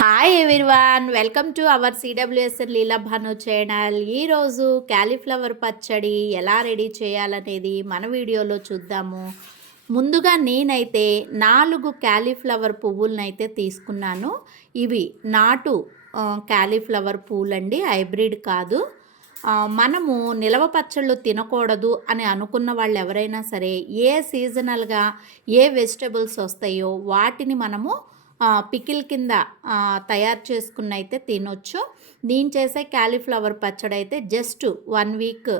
Hi everyone, welcome to our CWSN Leela Bhanu channel. ఈరోజు cauliflower పచ్చడి ఎలా రెడీ చేయాలనేది మన వీడియోలో చూద్దాము. ముందుగా నేనైతే 4 క్యాలీఫ్లవర్ పువ్వులనైతే తీసుకున్నాను. ఇవి నాటు క్యాలీఫ్లవర్ పువ్వులండి, హైబ్రిడ్ కాదు. మనము నిలవ పచ్చళ్ళు తినకూడదు అని అనుకున్న వాళ్ళు ఎవరైనా సరే ఏ సీజనల్గా ఏ వెజిటబుల్స్ వస్తాయో వాటిని మనము పికిల్ కింద తయారు చేసుకుని అయితే తినొచ్చు. నేను చేసే క్యాలీఫ్లవర్ పచ్చడి అయితే జస్ట్ 1 వీక్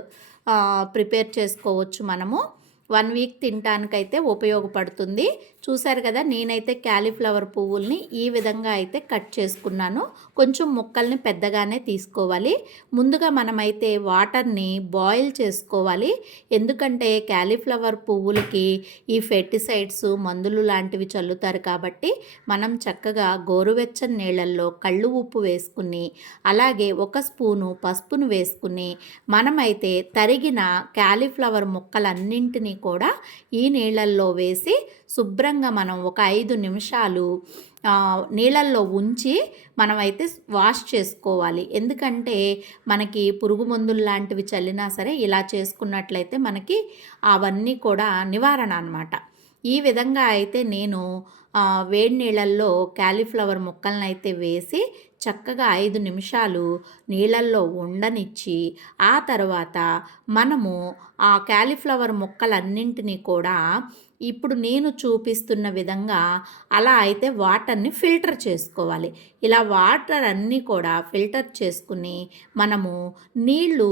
ప్రిపేర్ చేసుకోవచ్చు మనము. 1 వీక్ తినటానికైతే ఉపయోగపడుతుంది. చూసారు కదా, నేనైతే క్యాలీఫ్లవర్ పువ్వుల్ని ఈ విధంగా అయితే కట్ చేసుకున్నాను. కొంచెం ముక్కల్ని పెద్దగానే తీసుకోవాలి. ముందుగా మనమైతే వాటర్ని బాయిల్ చేసుకోవాలి. ఎందుకంటే క్యాలీఫ్లవర్ పువ్వులకి ఈ ఫెర్టిసైడ్స్ మందులు లాంటివి చల్లుతారు కాబట్టి మనం చక్కగా గోరువెచ్చని నీళ్ళల్లో కళ్ళు ఉప్పు వేసుకుని అలాగే 1 స్పూను పసుపును వేసుకుని మనమైతే తరిగిన క్యాలీఫ్లవర్ ముక్కలన్నింటినీ కూడా ఈ నీళ్ళల్లో వేసి శుభ్రంగా మనం ఒక 5 నిమిషాలు నీళ్ళల్లో ఉంచి మనమైతే వాష్ చేసుకోవాలి. ఎందుకంటే మనకి పురుగు మందులు లాంటివి చల్లినా సరే ఇలా చేసుకున్నట్లయితే మనకి అవన్నీ కూడా నివారణ అన్నమాట. ఈ విధంగా అయితే నేను వేడి నీళ్ళల్లో క్యాలీఫ్లవర్ ముక్కలను అయితే వేసి చక్కగా 5 నిమిషాలు నీళ్ళల్లో ఉండనిచ్చి ఆ తర్వాత మనము ఆ క్యాలీఫ్లవర్ ముక్కలన్నింటినీ కూడా ఇప్పుడు నేను చూపిస్తున్న విధంగా అలా అయితే వాటర్ని ఫిల్టర్ చేసుకోవాలి. ఇలా వాటర్ అన్నీ కూడా ఫిల్టర్ చేసుకుని మనము నీళ్ళు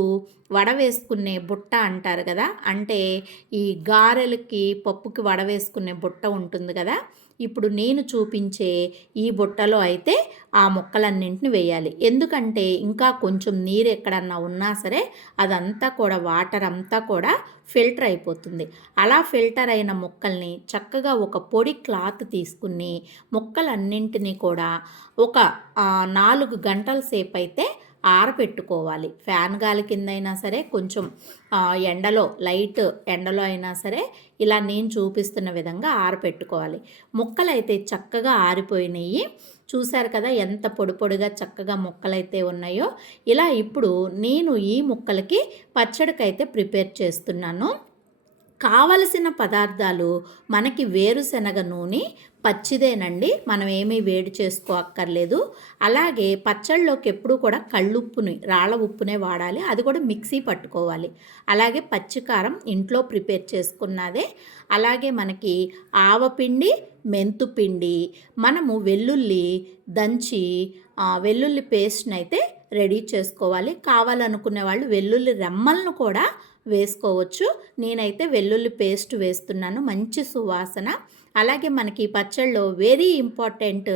వడవేసుకునే బుట్ట అంటారు కదా, అంటే ఈ గారెలకి పప్పుకి వడవేసుకునే బుట్ట ఉంటుంది కదా, ఇప్పుడు నేను చూపించే ఈ బుట్టలో అయితే ఆ ముక్కలన్నింటిని వేయాలి. ఎందుకంటే ఇంకా కొంచెం నీరు ఎక్కడన్నా ఉన్నా సరే అదంతా కూడా వాటర్ అంతా కూడా ఫిల్టర్ అయిపోతుంది. అలా ఫిల్టర్ అయిన ముక్కల్ని చక్కగా ఒక పొడి క్లాత్ తీసుకుని ముక్కలన్నింటినీ కూడా ఒక 4 గంటల సేపు అయితే ఆరబెట్టుకోవాలి. ఫ్యాన్ గాలి కింద అయినా సరే కొంచెం ఎండలో లైట్ ఎండలో అయినా సరే ఇలా నేను చూపిస్తున్న విధంగా ఆరబెట్టుకోవాలి. ముక్కలైతే చక్కగా ఆరిపోయినాయి. చూశారు కదా ఎంత పొడి పొడిగా చక్కగా ముక్కలైతే ఉన్నాయో. ఇలా ఇప్పుడు నేను ఈ ముక్కలకి పచ్చడికైతే ప్రిపేర్ చేస్తున్నాను. కావలసిన పదార్థాలు మనకి వేరుశనగ నూనె పచ్చిదేనండి, మనం ఏమీ వేడి చేసుకోక్కర్లేదు. అలాగే పచ్చళ్ళలోకి ఎప్పుడు కూడా కళ్ళుప్పుని రాళ్ళ ఉప్పునే వాడాలి, అది కూడా మిక్సీ పట్టుకోవాలి. అలాగే పచ్చికారం ఇంట్లో ప్రిపేర్ చేసుకున్నదే. అలాగే మనకి ఆవపిండి, మెంతుపిండి, మనము వెల్లుల్లి దంచి వెల్లుల్లి పేస్ట్ని అయితే రెడీ చేసుకోవాలి. కావాలనుకునే వాళ్ళు వెల్లుల్లి రెమ్మలను కూడా వేసుకోవచ్చు. నేనైతే వెల్లుల్లి పేస్ట్ వేస్తున్నాను, మంచి సువాసన. అలాగే మనకి పచ్చళ్ళలో వెరీ ఇంపార్టెంట్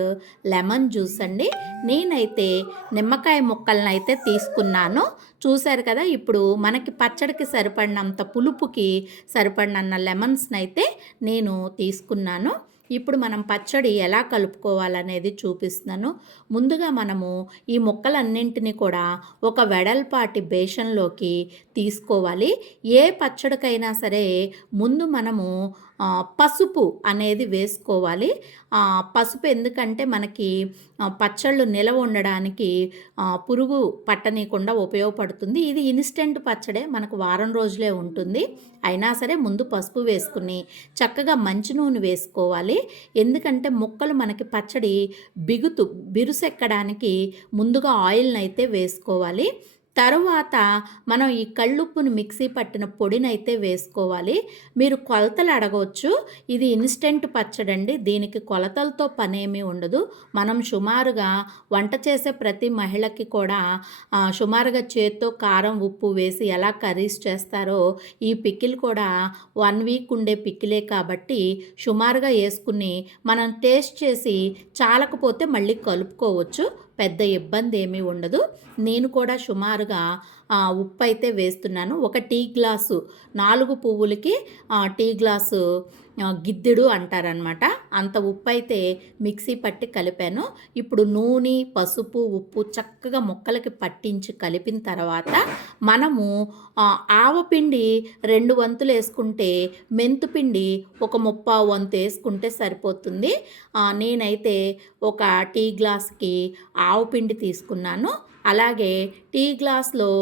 లెమన్ జ్యూస్ అండి. నేనైతే నిమ్మకాయ ముక్కలను అయితే తీసుకున్నాను. చూశారు కదా, ఇప్పుడు మనకి పచ్చడికి సరిపడినంత పులుపుకి సరిపడినంత లెమన్స్ని అయితే నేను తీసుకున్నాను. ఇప్పుడు మనం పచ్చడి ఎలా కలుపుకోవాలనేది చూపిస్తున్నాను. ముందుగా మనము ఈ ముక్కలన్నింటినీ కూడా ఒక వెడల్పాటి బేషన్లోకి తీసుకోవాలి. ఏ పచ్చడికైనా సరే ముందు మనము పసుపు అనేది వేసుకోవాలి. పసుపు ఎందుకంటే మనకి పచ్చళ్ళు నిలవ ఉండడానికి పురుగు పట్టనీయకుండా ఉపయోగపడుతుంది. ఇది ఇన్స్టెంట్ పచ్చడే, మనకు వారం రోజులే ఉంటుంది. అయినా సరే ముందు పసుపు వేసుకుని చక్కగా మంచి నూనె వేసుకోవాలి. ఎందుకంటే ముక్కలు మనకి పచ్చడి బిరుసెక్కడానికి ముందుగా ఆయిల్ని అయితే వేసుకోవాలి. తరువాత మనం ఈ కళ్ళుప్పును మిక్సీ పట్టిన పొడినైతే వేసుకోవాలి. మీరు కొలతలు అడగవచ్చు. ఇది ఇన్స్టెంట్ పచ్చడండి, దీనికి కొలతలతో పనేమీ ఉండదు. మనం సుమారుగా వంట చేసే ప్రతి మహిళకి కూడా సుమారుగా చేత్తో కారం ఉప్పు వేసి ఎలా కర్రీస్ చేస్తారో ఈ పికిల్ కూడా 1 వీక్ ఉండే పికిలే కాబట్టి సుమారుగా వేసుకుని మనం టేస్ట్ చేసి చాలకపోతే మళ్ళీ కలుపుకోవచ్చు. పెద్ద ఇబ్బంది ఏమీ ఉండదు. నేను కూడా సుమారుగా ఉప్పు అయితే వేస్తున్నాను. ఒక టీ గ్లాసు 4 పువ్వులకి టీ గ్లాసు గిద్దెడు అంటారనమాట. అంత ఉప్పైతే మిక్సీ పట్టి కలిపాను. ఇప్పుడు నూనె, పసుపు, ఉప్పు చక్కగా ముక్కలకి పట్టించి కలిపిన తర్వాత మనము ఆవపిండి 2 వంతులేసుకుంటే, మెంతుపిండి ఒక ముప్పావు వంతు ఏసుకుంటే సరిపోతుంది. నేనైతే ఒక టీ గ్లాస్‌కి ఆవపిండి తీసుకున్నాను. అలాగే టీ గ్లాస్‌లో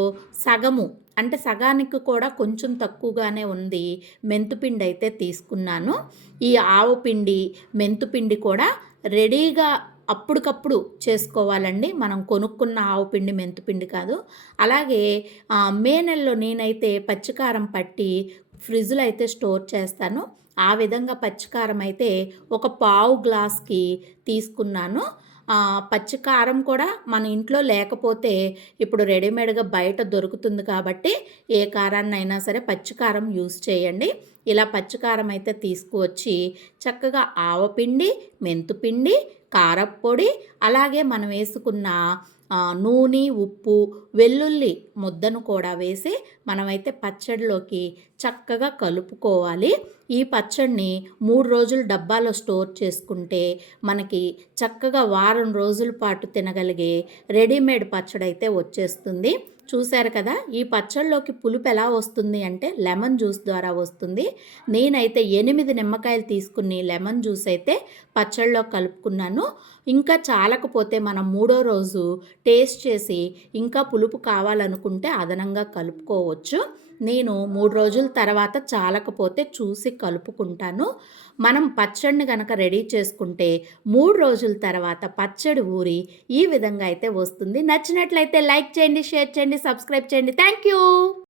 సగము అంటే సగానికి కూడా కొంచెం తక్కువగానే ఉంది మెంతుపిండి అయితే తీసుకున్నాను. ఈ ఆవపిండి, మెంతుపిండి కూడా రెడీగా అప్పటికప్పుడు చేసుకోవాలండి. మనం కొనుక్కున్న ఆవపిండి, మెంతుపిండి కాదు. అలాగే మే నెలలో నేనైతే పచ్చికారం పట్టి ఫ్రిడ్జ్‌లో అయితే స్టోర్ చేస్తాను. ఆ విధంగా పచ్చికారం అయితే ఒక పావు గ్లాస్‌కి తీసుకున్నాను. పచ్చికారం కూడా మన ఇంట్లో లేకపోతే ఇప్పుడు రెడీమేడ్‌గా బయట దొరుకుతుంది కాబట్టి ఏ కారాన్నైనా సరే పచ్చికారం యూజ్ చేయండి. ఇలా పచ్చికారం అయితే తీసుకువచ్చి చక్కగా ఆవపిండి, మెంతుపిండి, కారప్పొడి, అలాగే మనం వేసుకున్న నూనె, ఉప్పు, వెల్లుల్లి ముద్దను కూడా వేసి మనమైతే పచ్చడిలోకి చక్కగా కలుపుకోవాలి. ఈ పచ్చడిని 3 రోజులు డబ్బాలో స్టోర్ చేసుకుంటే మనకి చక్కగా వారం రోజుల పాటు తినగలిగే రెడీమేడ్ పచ్చడైతే వచ్చేస్తుంది. చూశారు కదా! ఈ పచ్చడిలోకి పులుపు ఎలా వస్తుంది అంటే లెమన్ జ్యూస్ ద్వారా వస్తుంది. నేనైతే 8 నిమ్మకాయలు తీసుకుని లెమన్ జ్యూస్ అయితే పచ్చడిలో కలుపుకున్నాను. ఇంకా చాలకపోతే మనం మూడో రోజు టేస్ట్ చేసి ఇంకా పులుపు కావాలనుకుంటే అదనంగా కలుపుకోవచ్చు. నేను 3 రోజుల తర్వాత చాలకపోతే చూసి కలుపుకుంటాను. మనం పచ్చడిని గనక రెడీ చేసుకుంటే 3 రోజుల తర్వాత పచ్చడి ఊరి ఈ విధంగా అయితే వస్తుంది. నచ్చినట్లయితే లైక్ చేయండి, షేర్ చేయండి, సబ్స్క్రైబ్ చేయండి. Thank you.